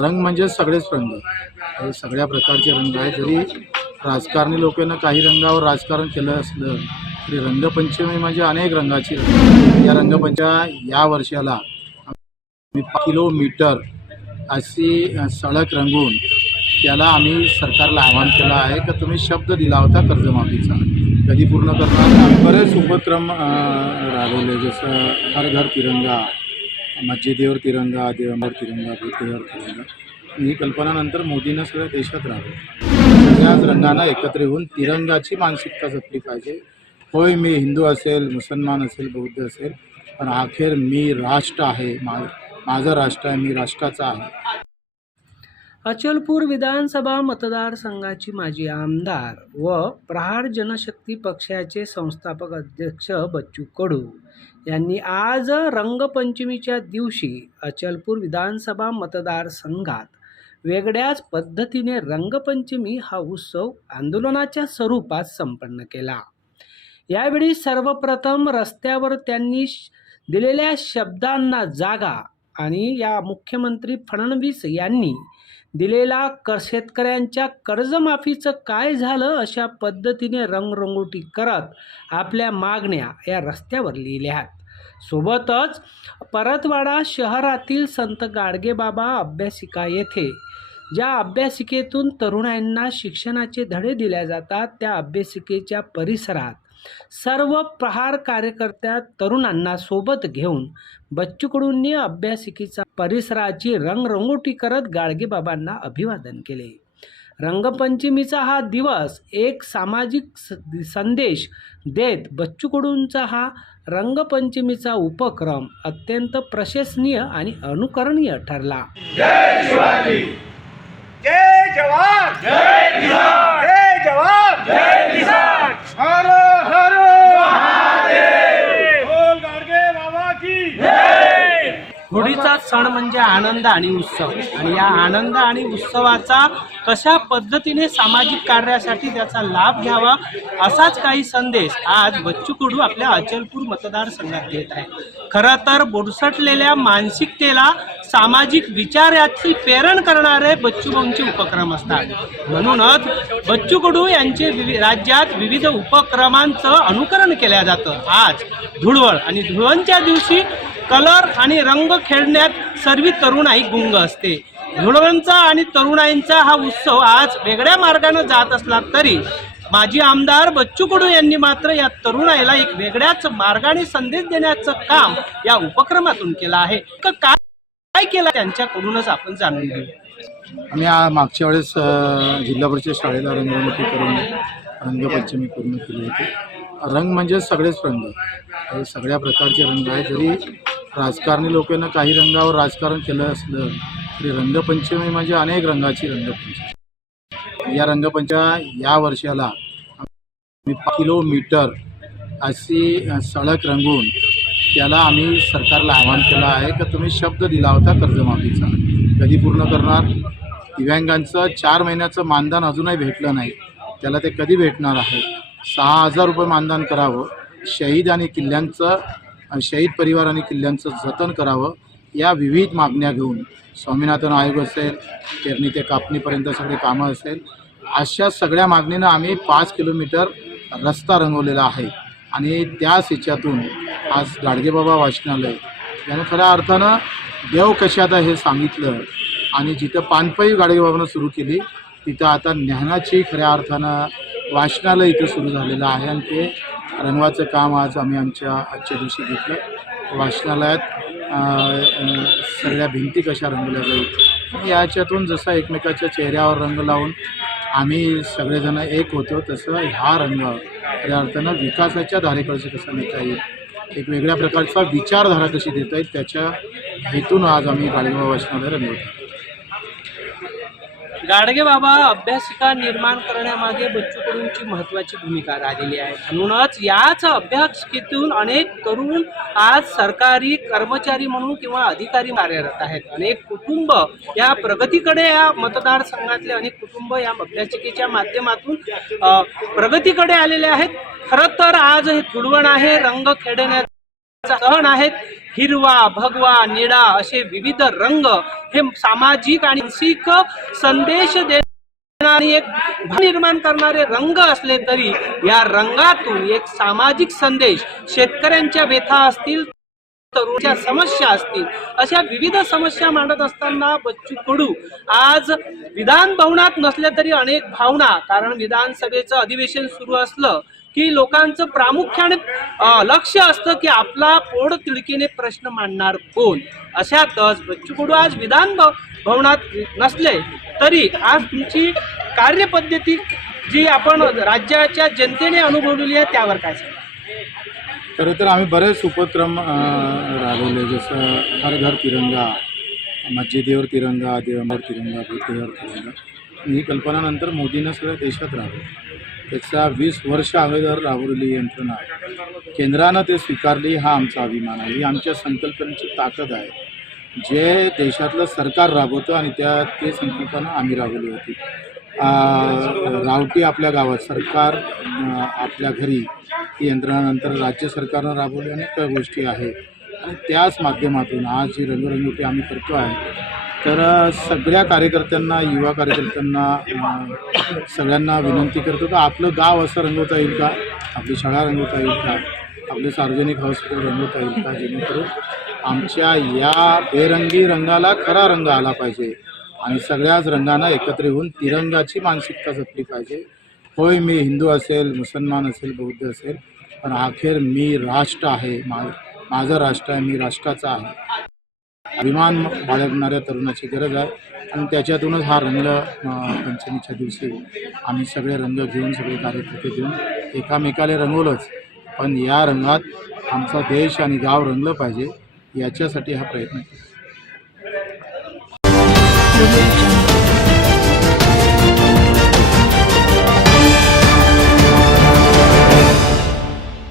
रंग म्हणजे सगळेच रंग. हे सगळ्या प्रकारचे रंग आहेत. जरी राजकारणी लोकांना काही रंगावर राजकारण केलं असलं तरी रंगपंचमी म्हणजे अनेक रंगाची या रंगपंचा या वर्षाला आम्ही किलोमीटर अशी सडक रंगून त्याला आम्ही सरकारला आवाहन केलं आहे का तुम्ही शब्द दिला होता कर्जमाफीचा. कधी पूर्ण करणार? बरेच उपक्रम राबवले. जसं हर घर तिरंगा मस्जिदीवर तिरंगा देवांवर तिरंगा भिंतीवर तिरंगा. ही कल्पना नंतर मोदीनं सगळ्या देशात राहतो. सगळ्याच रंगांना एकत्र येऊन तिरंगाची मानसिकता जपली पाहिजे. होय मी हिंदू असेल मुसलमान असेल बौद्ध असेल पण अखेर मी राष्ट्र आहे. मा माझं राष्ट्र आहे मी राष्ट्राचा आहे. अचलपूर विधानसभा मतदारसंघाची माजी आमदार व प्रहार जनशक्ती पक्षाचे संस्थापक अध्यक्ष बच्चू कडू यांनी आज रंगपंचमीच्या दिवशी अचलपूर विधानसभा मतदारसंघात वेगळ्याच पद्धतीने रंगपंचमी हा उत्सव आंदोलनाच्या स्वरूपात संपन्न केला. यावेळी सर्वप्रथम रस्त्यावर त्यांनी श- दिलेल्या शब्दांना जागा आणि या मुख्यमंत्री फडणवीस यांनी दिलेला कर शेतकऱ्यांच्या कर्जमाफीचं काय झालं अशा पद्धतीने रंगरंगोटी करत आपल्या मागण्या या रस्त्यावर लिहिल्या आहेत. सोबतच परतवाडा शहरातील संत गाडगेबाबा अभ्यासिका येथे ज्या अभ्यासिकेतून तरुणांना शिक्षणाचे धडे दिल्या जातात त्या अभ्यासिकेच्या परिसरात सर्व प्रहार कार्यकर्त्या तरुणांना सोबत घेऊन बच्चूकडूंनी अभ्यासिकेचा परिसराची रंगरंगोटी करत गाडगेबाबांना अभिवादन केले. रंगपंचमीचा हा दिवस एक सामाजिक स- संदेश देत बच्चूकडूंचा हा रंगपंचमीचा उपक्रम अत्यंत प्रशंसनीय आणि अनुकरणीय ठरला जय जवान जय किसान जय जवान जय किसान हर हर महादेव बोल गाडगे बाबा की होळीचा सण म्हणजे आनंद आणि उत्सव. आणि या आनंद आणि उत्सवाचा कशा पद्धतीने सामाजिक कार्यासाठी त्याचा लाभ घ्यावा असाच काही संदेश आज बच्चू कडू आपल्या अचलपूर मतदारसंघात देत आहे. खरं तर बोडसटलेल्या मानसिकतेला सामाजिक विचाराची प्रेरण करणारे बच्चूभाऊंचे उपक्रम असतात. म्हणूनच बच्चू कडू यांचे विवि राज्यात विविध उपक्रमांचं अनुकरण केलं जातं. आज धुळवळ आणि धुळवणच्या दिवशी कलर आणि रंग खेळण्यात सर्व तरुणाई गुंग असते. धुळवणचा आणि तरुणाईंचा हा उत्सव आज वेगळ्या मार्गाने जात असला तरी माजी आमदार बच्चू कडू यांनी मात्र या तरुणाईला एक वेगळ्याच मार्गाने संदेश देण्याचं काम या उपक्रमातून केलं आहे. काय काय केलं त्यांच्याकडूनच आपण जाणून घेऊ. आम्ही मागच्या वेळेस जिल्हा परिषद शाळेला रंगवणुकी करून रंगपंचमी पूर्ण केली होती. रंग म्हणजे सगळेच रंग. हे सगळ्या प्रकारचे रंग आहेत. जरी राजकारणी लोकांना काही रंगावर राजकारण केलं असलं तरी रंगपंचमी म्हणजे अनेक रंगाची रंगपंचमी. या रंगपंचा या वर्षाला आम्ही किलोमीटर अशी सडक रंगून त्याला आम्ही सरकारला आवाहन केलं आहे का तुम्ही शब्द दिला होता कर्जमाफीचा. कधी पूर्ण करणार? दिव्यांगांचं चार महिन्याचं मानधन अजूनही भेटलं नाही. त्याला ते कधी भेटणार आहे? सहा हजार रुपये मानधन करावं. शहीद आणि किल्ल्यांचं शहीद परिवार आणि किल्ल्यांचं जतन करावं या विविध मागण्या घेऊन स्वामीनाथन आयोग असेल पेरणी ते कापणीपर्यंत सगळे कामं असेल अशा सगळ्या मागणीनं आम्ही पाच किलोमीटर रस्ता रंगवलेला आहे. आणि त्याच ह्याच्यातून आज गाडगेबाबा वाचनालय यानं खऱ्या अर्थानं देव कशात हे सांगितलं आणि जिथं पानपई गाडगेबाबानं सुरू केली तिथं आता ज्ञानाची खऱ्या अर्थानं वाचनालय इथं सुरू झालेलं आहे. आणि ते रंगवाचं काम आज आम्ही आमच्या आजच्या दिवशी घेतलं. वाचनालयात सगळ्या भिंती कशा रंगवल्या जाईल. आणि याच्यातून जसा एकमेकाच्या चेहऱ्यावर रंग लावून आम्ही सगळेजण एक होतो तसं ह्या रंग या अर्थानं विकासाच्या धारेकडचं कसं नेता येईल एक वेगळ्या प्रकारचा विचारधारा कशी देता येईल त्याच्या हेतून आज आम्ही गाडगेबाबा वाचनालय रंगवतो. गाडगे बाबा अभ्यासिका निर्माण करण्यामागे बच्चू कडूंची महत्वाची भूमिका राहिलेली आहे. म्हणूनच याच अभ्यासिकेतून अनेक तरुण आज सरकारी कर्मचारी म्हणून किंवा अधिकारी कार्यरत आहेत. अनेक कुटुंब या प्रगतीकडे या मतदारसंघातले अनेक कुटुंब या अभ्यासिकेच्या माध्यमातून प्रगतीकडे आलेले आहेत. खरं तर आज हे तुडवण आहे रंग खेळण्यात सण आहेत. हिरवा भगवा निळा असे विविध रंग हे सामाजिक आणि मानसिक संदेश देणारे एक निर्माण करणारे रंग असले तरी या रंगातून एक सामाजिक संदेश शेतकऱ्यांच्या व्यथा असतील तरुणच्या समस्या असतील अशा विविध समस्या मांडत असताना बच्चू कडू आज विधान भवनात नसल्या तरी अनेक भावना. कारण विधानसभेचं अधिवेशन सुरू असलं की लोकांचं प्रामुख्याने लक्ष असतं की आपला पोड तिडकीने प्रश्न मांडणार कोण? अशातच बच्चू कडू आज विधान भवनात नसले तरी आज तुमची कार्यपद्धती जी आपण राज्याच्या जनतेने अनुभवलेली आहे त्यावर काय सांग खरं तर आम्ही बरेच उपक्रम राबवले जसं हर घर तिरंगा मस्जिदीवर तिरंगा देवांवर तिरंगा तिरंगा ही कल्पना नंतर मोदीनं सगळ्या देशात राबवली. त्याचा वीस वर्ष अगोदर राबवलेली यंत्रणा आहे केंद्रानं ते स्वीकारली हा आमचा अभिमान आहे. ही आमच्या संकल्पनेची ताकद आहे. जे देशातलं सरकार राबवतं आणि त्या ते संकल्पना आम्ही राबवली होती. रावटी आपल्या गावात सरकार आपल्या घरी ही यंत्रणानंतर राज्य सरकारनं राबवली अनेक गोष्टी आहेत. आणि त्याच माध्यमातून आज जी रंगरंगोटी आम्ही करतो आहे तर सगळ्या कार्यकर्त्यांना युवा कार्यकर्त्यांना सगळ्यांना विनंती करतो का आपलं गाव असं रंगवता येईल का? आपली शाळा रंगवता येईल का? आपले सार्वजनिक हॉस्पिटल रंगवता येईल का? जेणेकरून आमच्या या बेरंगी रंगाला खरा रंग आला पाहिजे आणि सगळ्याच रंगांना एकत्र येऊन तिरंगाची मानसिकता जपली पाहिजे. होय मी हिंदू असेल मुसलमान असेल बौद्ध असेल पण अखेर मी राष्ट्र आहे. मा माझं राष्ट्र आहे मी राष्ट्राचा आहे. अभिमान बाळगणाऱ्या तरुणाची गरज आहे. आणि त्याच्यातूनच हा रंग पंचमीच्या दिवशी आम्ही सगळे रंग घेऊन सगळे कार्यकर्ते घेऊन एकामेकाला रंगवलंच. पण या रंगात आमचा देश आणि गाव रंगलं पाहिजे याच्यासाठी हा प्रयत्न केला.